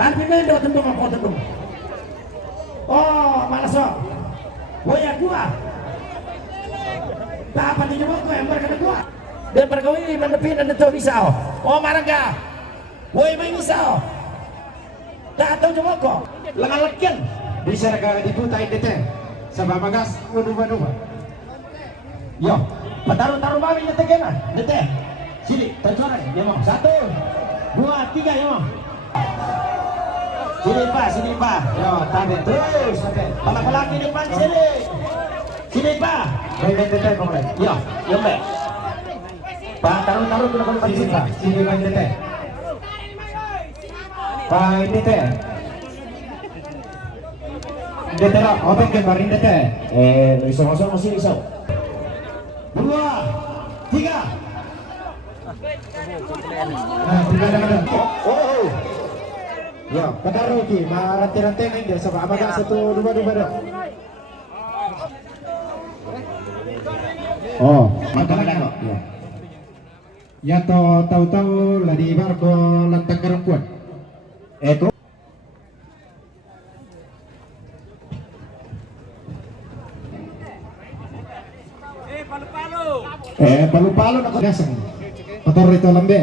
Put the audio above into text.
Nanti mendo tentu apa tentu. Oh, malas oh. Boya gua. Dapat di jemput gua yang berkata gua. Dan perkawin mendepin dan itu bisa oh. Oh, marangga. Boy main bisa oh. Tak tahu jemput kok. Lengan lekian. Bisa ke diputain dete. Sabah magas nuba-nuba. Yo, taruh balik dete kena. Dete. Sini, tercoreng. Ya mau. 1, 2, 3 ya mau. Sini pak, yo tarik terus, palak-palak di depan sini pak, Baik dete komplek. yo mbak, pak taruh ke depan Sini sini pak, sini baik dete. Baik dete. Dete lah, open ke barin dete. bisa masuk, 2, 3, Nah, dengan oh, ya, petaruh ki, rantai-rantai ini dia sama amaga 1, 2 dah. Oh, makanan kok, ya. Ya tahu-tahu lah di barco lantang kerempuan. Eko. Palu-palu nak biasa. Motor itu lambe.